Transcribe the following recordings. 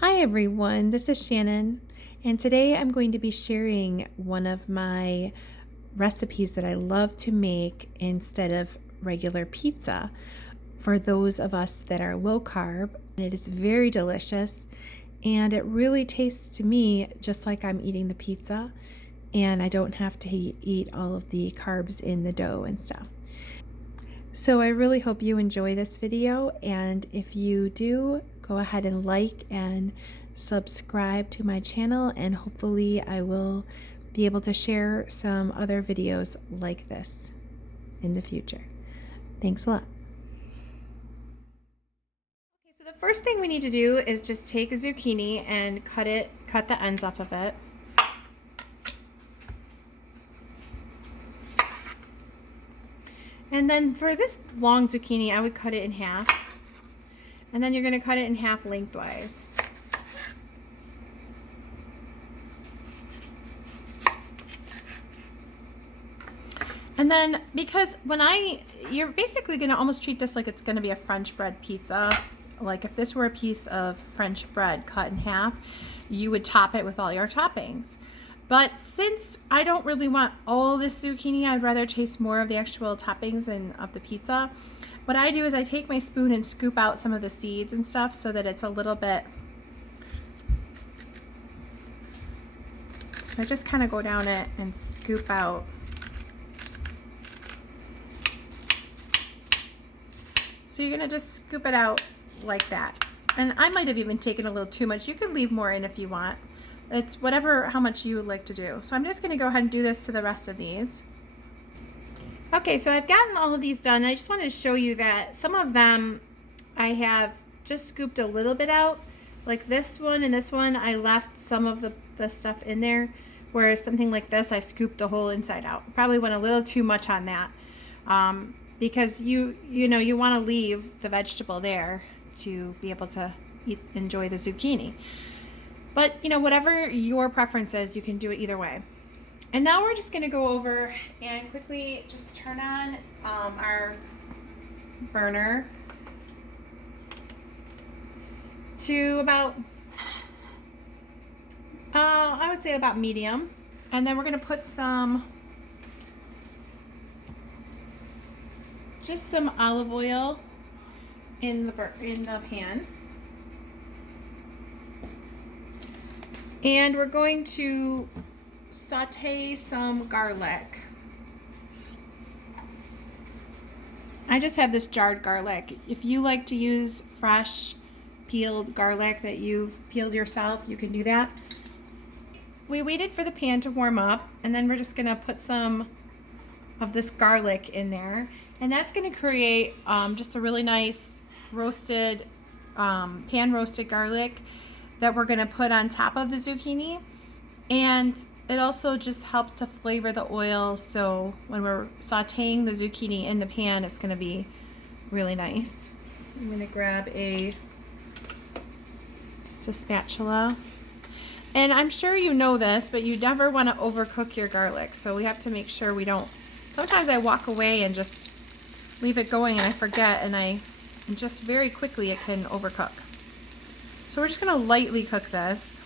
Hi everyone, this is Shannon, and today I'm going to be sharing one of my recipes that I love to make instead of regular pizza for those of us that are low carb. It is very delicious and it really tastes to me just like I'm eating the pizza, and I don't have to eat all of the carbs in the dough and stuff. So I really hope you enjoy this video, and if you do, go ahead and like and subscribe to my channel, and hopefully I will be able to share some other videos like this in the future. Thanks a lot. Okay, so the first thing we need to do is just take a zucchini and cut the ends off of it. And then for this long zucchini, I would cut it in half. And then you're going to cut it in half lengthwise. And then because you're basically going to almost treat this like it's going to be a French bread pizza. Like if this were a piece of French bread cut in half, you would top it with all your toppings. But since I don't really want all this zucchini, I'd rather taste more of the actual toppings and of the pizza. What I do is I take my spoon and scoop out some of the seeds and stuff so that it's a little bit. So I just kind of go down it and scoop out. So you're going to just scoop it out like that. And I might have even taken a little too much. You could leave more in if you want. It's how much you would like to do. So I'm just going to go ahead and do this to the rest of these. Okay, so I've gotten all of these done. I just wanted to show you that some of them I have just scooped a little bit out. Like this one and this one, I left some of the stuff in there. Whereas something like this, I scooped the whole inside out. Probably went a little too much on that. Because you want to leave the vegetable there to be able to enjoy the zucchini. But, whatever your preference is, you can do it either way. And now we're just going to go over and quickly just turn on our burner to about, I would say about medium. And then we're going to put just some olive oil in the pan. And we're going to saute some garlic. I just have this jarred garlic. If you like to use fresh peeled garlic that you've peeled yourself, you can do that. We waited for the pan to warm up, and then we're just going to put some of this garlic in there. And that's going to create just a really nice roasted, pan roasted garlic that we're going to put on top of the zucchini. And it also just helps to flavor the oil, so when we're sauteing the zucchini in the pan, it's going to be really nice. I'm going to grab just a spatula. And I'm sure you know this, but you never want to overcook your garlic, so we have to make sure we don't. Sometimes I walk away and just leave it going and I forget, and just very quickly it can overcook. So we're just going to lightly cook this.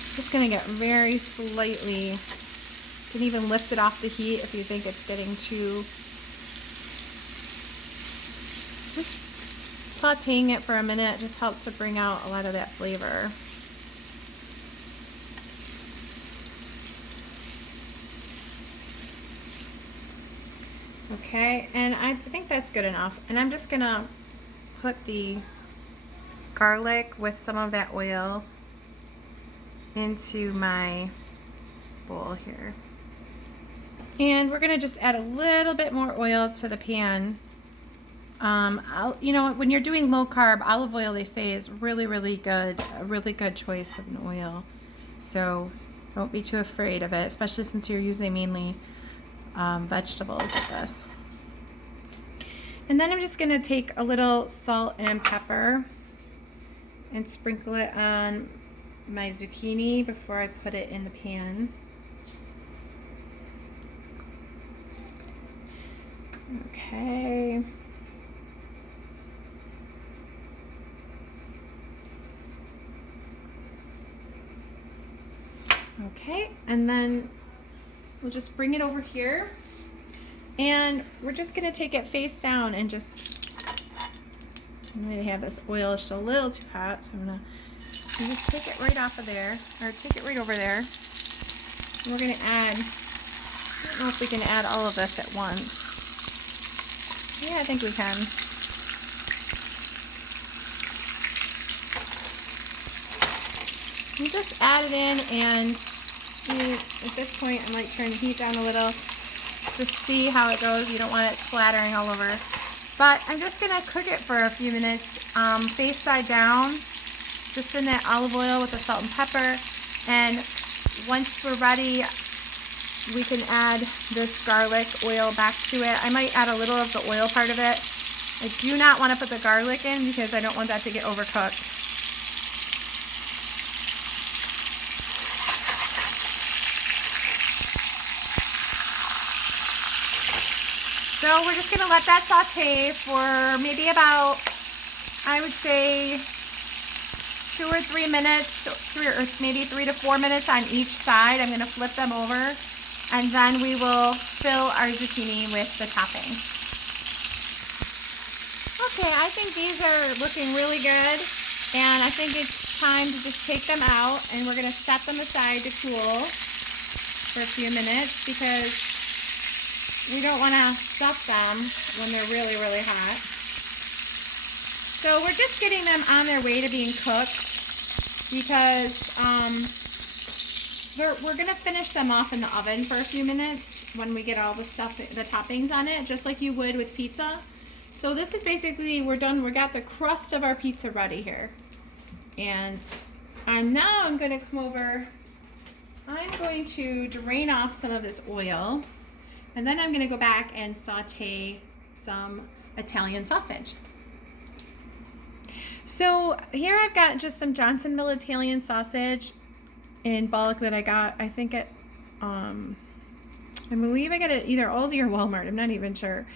It's just going to get very slightly. You can even lift it off the heat if you think it's getting too. Just sauteing it for a minute just helps to bring out a lot of that flavor. Okay, and I think that's good enough. And I'm just gonna put the garlic with some of that oil into my bowl here. And we're gonna just add a little bit more oil to the pan. When you're doing low carb, olive oil, they say, is really, really good, a really good choice of an oil. So don't be too afraid of it, especially since you're using mainly vegetables with this. And then I'm just going to take a little salt and pepper and sprinkle it on my zucchini before I put it in the pan. Okay. Okay, and then we'll just bring it over here, and we're just gonna take it face down and just, I'm gonna have this oil, it's a little too hot, so I'm gonna just take it right off of there, or take it right over there. And we're gonna add, I don't know if we can add all of this at once. Yeah, I think we can. You just add it in, and at this point I might turn the heat down a little to see how it goes. You don't want it splattering all over. But I'm just gonna cook it for a few minutes, face side down, just in that olive oil with the salt and pepper. And once we're ready, we can add this garlic oil back to it. I might add a little of the oil part of it. I do not want to put the garlic in because I don't want that to get overcooked. So we're just gonna let that saute for maybe about, I would say, 2 or 3 minutes, or maybe 3 to 4 minutes on each side. I'm gonna flip them over, and then we will fill our zucchini with the topping. Okay, I think these are looking really good, and I think it's time to just take them out, and we're gonna set them aside to cool for a few minutes because we don't want to stuff them when they're really, really hot. So we're just getting them on their way to being cooked because we're going to finish them off in the oven for a few minutes when we get all the stuff, the toppings on it, just like you would with pizza. So this is basically, we're done. We got the crust of our pizza ready here. And now I'm going to come over. I'm going to drain off some of this oil. And then I'm going to go back and saute some Italian sausage. So here I've got just some Johnsonville Italian sausage in bulk that I got, I think at, I believe I got it either Aldi or Walmart. I'm not even sure.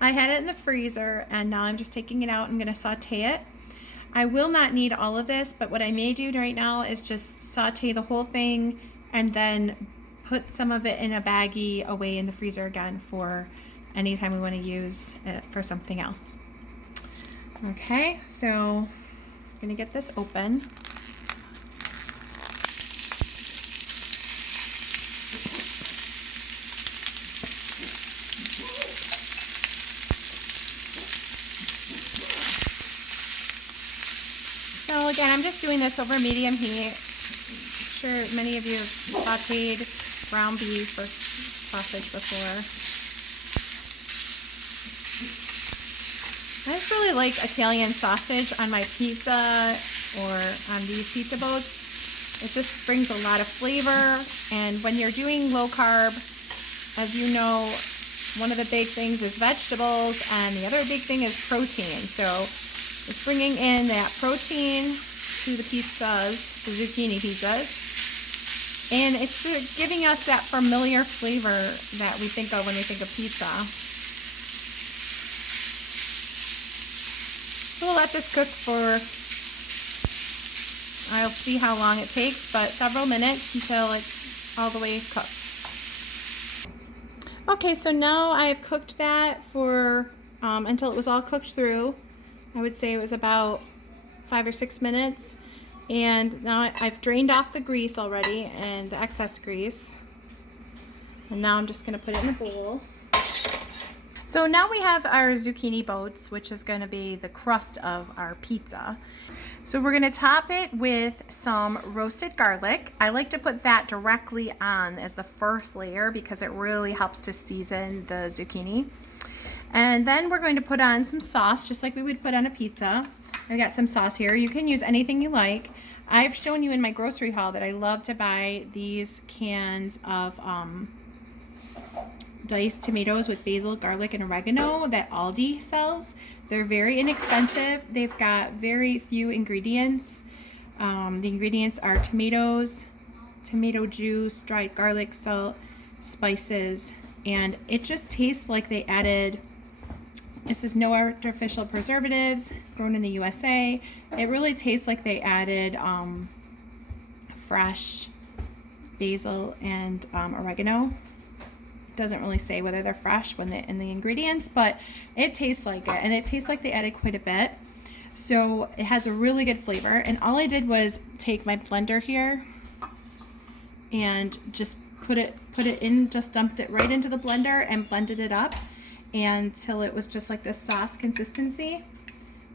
I had it in the freezer, and now I'm just taking it out. I'm going to saute it. I will not need all of this, but what I may do right now is just saute the whole thing and then put some of it in a baggie away in the freezer again for anytime we want to use it for something else. Okay, so I'm going to get this open. So again, I'm just doing this over medium heat. I'm sure many of you have sauteed ground beef or sausage before. I just really like Italian sausage on my pizza or on these pizza boats. It just brings a lot of flavor, and when you're doing low carb, as you know, one of the big things is vegetables, and the other big thing is protein. So it's bringing in that protein to the pizzas, the zucchini pizzas. And it's giving us that familiar flavor that we think of when we think of pizza. So we'll let this cook for, I'll see how long it takes, but several minutes until it's all the way cooked. Okay, so now I've cooked that for, until it was all cooked through. I would say it was about 5 or 6 minutes. And now I've drained off the grease already and the excess grease. And now I'm just going to put it in a bowl. So now we have our zucchini boats, which is going to be the crust of our pizza. So we're going to top it with some roasted garlic. I like to put that directly on as the first layer because it really helps to season the zucchini. And then we're going to put on some sauce, just like we would put on a pizza. I've got some sauce here. You can use anything you like. I've shown you in my grocery haul that I love to buy these cans of diced tomatoes with basil, garlic, and oregano that Aldi sells. They're very inexpensive. They've got very few ingredients. The ingredients are tomatoes, tomato juice, dried garlic, salt, spices, and it just tastes like they added It says no artificial preservatives, grown in the USA. It really tastes like they added fresh basil and oregano. It doesn't really say whether they're fresh when they're in the ingredients, but it tastes like it, and it tastes like they added quite a bit. So it has a really good flavor. And all I did was take my blender here and just put it in, just dumped it right into the blender and blended it up until it was just like this sauce consistency.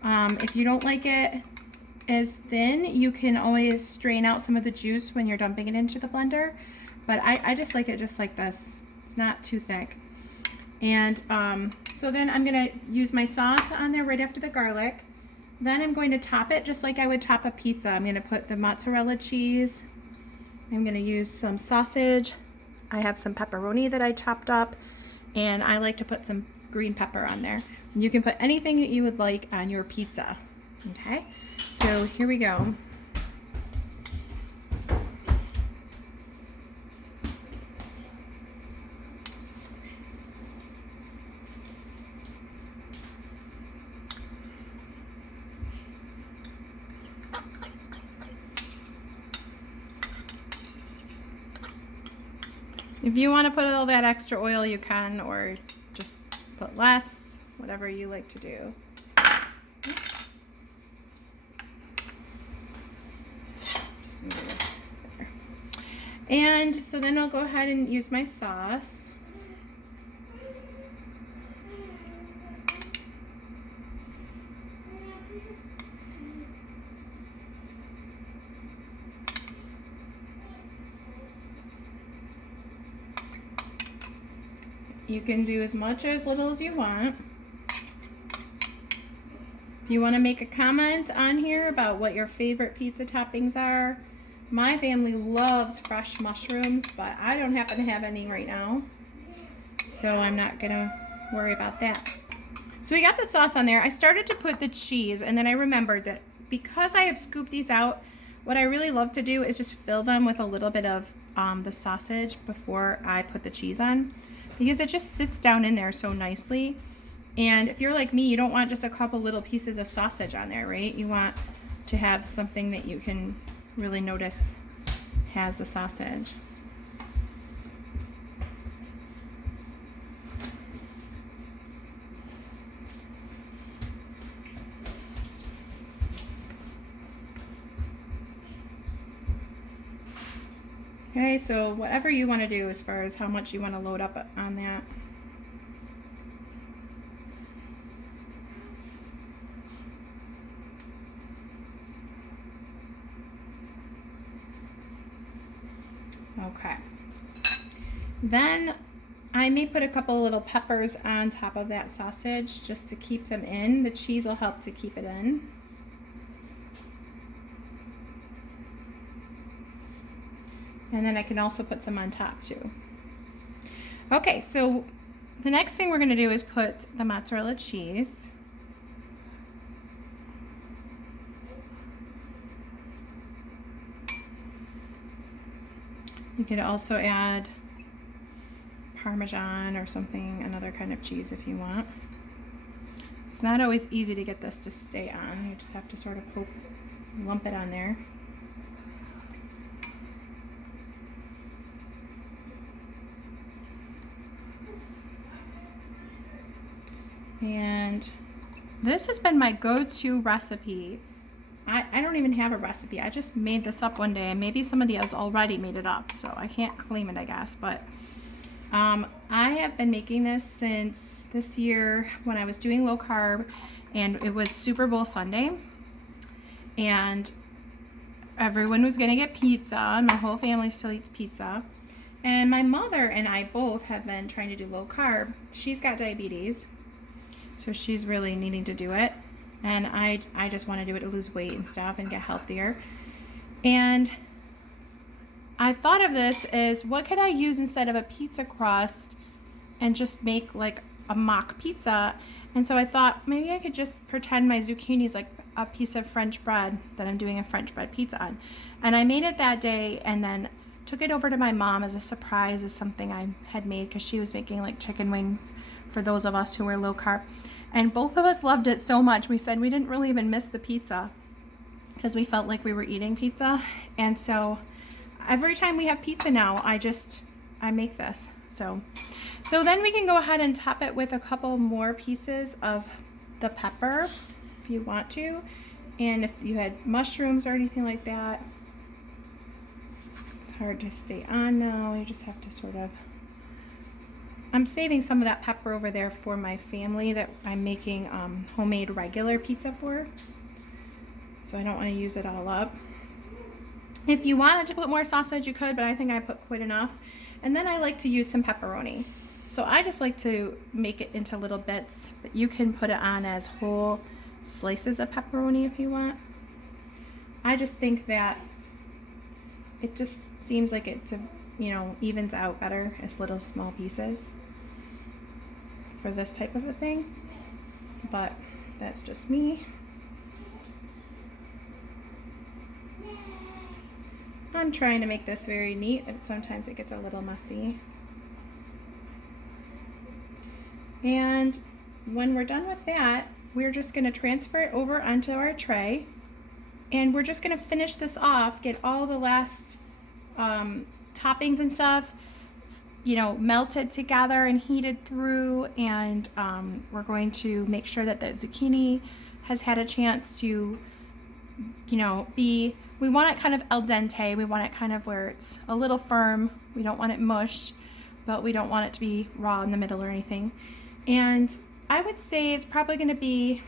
If you don't like it as thin, you can always strain out some of the juice when you're dumping it into the blender, but I just like it just like this. It's not too thick. And so then I'm gonna use my sauce on there right after the garlic. Then I'm going to top it just like I would top a pizza. I'm gonna put the mozzarella cheese. I'm gonna use some sausage. I have some pepperoni that I chopped up, and I like to put some green pepper on there. You can put anything that you would like on your pizza. Okay, so here we go. If you want to put all that extra oil, you can, or just put less, whatever you like to do. Just move this there. And so then I'll go ahead and use my sauce. You can do as much or as little as you want. If you want to make a comment on here about what your favorite pizza toppings are. My family loves fresh mushrooms, but I don't happen to have any right now, so I'm not gonna worry about that. So we got the sauce on there. I started to put the cheese, and then I remembered that because I have scooped these out, what I really love to do is just fill them with a little bit of the sausage before I put the cheese on, because it just sits down in there so nicely. And if you're like me, you don't want just a couple little pieces of sausage on there, right? You want to have something that you can really notice has the sausage. Okay, so whatever you want to do as far as how much you want to load up on that. Okay. Then I may put a couple little peppers on top of that sausage just to keep them in. The cheese will help to keep it in. And then I can also put some on top too. Okay, so the next thing we're going to do is put the mozzarella cheese. You could also add Parmesan or something, another kind of cheese if you want. It's not always easy to get this to stay on. You just have to sort of lump it on there. And this has been my go-to recipe. I don't even have a recipe. I just made this up one day, and maybe somebody else already made it up, so I can't claim it, I guess. But I have been making this since this year when I was doing low carb, and it was Super Bowl Sunday, and everyone was gonna get pizza, and my whole family still eats pizza. And my mother and I both have been trying to do low carb. She's got diabetes, so she's really needing to do it. And I just want to do it to lose weight and stuff and get healthier. And I thought of this as, what could I use instead of a pizza crust and just make like a mock pizza? And so I thought maybe I could just pretend my zucchini is like a piece of French bread that I'm doing a French bread pizza on. And I made it that day and then took it over to my mom as a surprise, as something I had made because she was making like chicken wings for those of us who were low carb. And both of us loved it so much. We said we didn't really even miss the pizza because we felt like we were eating pizza. And so every time we have pizza now, I make this. So then we can go ahead and top it with a couple more pieces of the pepper if you want to. And if you had mushrooms or anything like that, it's hard to stay on now. You just have to sort of, I'm saving some of that pepper over there for my family that I'm making homemade regular pizza for. So I don't want to use it all up. If you wanted to put more sausage, you could, but I think I put quite enough. And then I like to use some pepperoni. So I just like to make it into little bits, but you can put it on as whole slices of pepperoni if you want. I just think that it just seems like it, evens out better as little small pieces for this type of a thing, but that's just me. I'm trying to make this very neat, and sometimes it gets a little messy. And when we're done with that, we're just going to transfer it over onto our tray, and we're just going to finish this off, get all the last toppings and stuff, melted together and heated through, and we're going to make sure that the zucchini has had a chance to, we want it kind of al dente. We want it kind of where it's a little firm. We don't want it mushed, but we don't want it to be raw in the middle or anything. And I would say it's probably going to be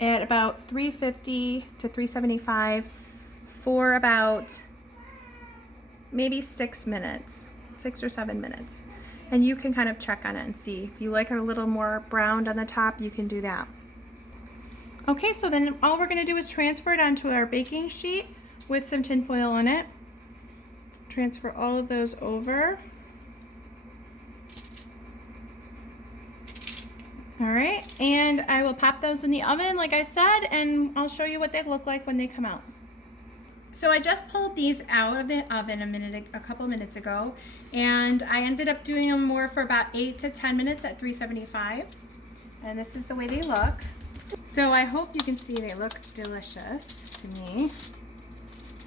at about 350 to 375 for about maybe 6 minutes, 6 or 7 minutes. And you can kind of check on it and see. If you like it a little more browned on the top, you can do that. Okay, so then all we're going to do is transfer it onto our baking sheet with some tin foil on it. Transfer all of those over. All right, and I will pop those in the oven like I said, and I'll show you what they look like when they come out. So I just pulled these out of the oven a couple minutes ago, and I ended up doing them more for about 8 to 10 minutes at 375. And this is the way they look. So I hope you can see they look delicious to me.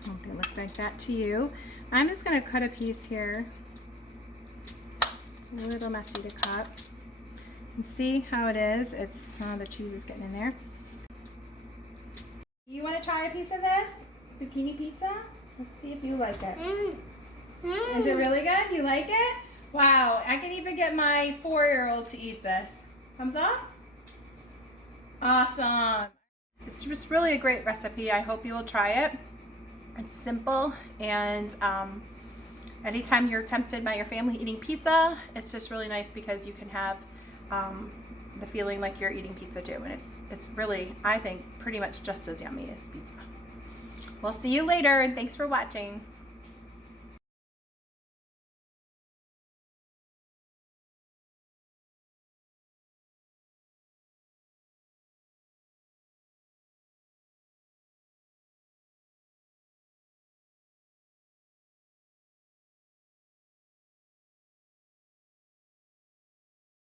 I hope they look like that to you. I'm just gonna cut a piece here. It's a little messy to cut. And see how it is? It's, the cheese is getting in there. You wanna try a piece of this? Zucchini pizza? Let's see if you like it. Is it really good? You like it? Wow, I can even get my 4-year-old to eat this. Thumbs up? Awesome. It's just really a great recipe. I hope you will try it. It's simple, and anytime you're tempted by your family eating pizza, it's just really nice because you can have the feeling like you're eating pizza too. And it's really, I think, pretty much just as yummy as pizza. We'll see you later, and thanks for watching.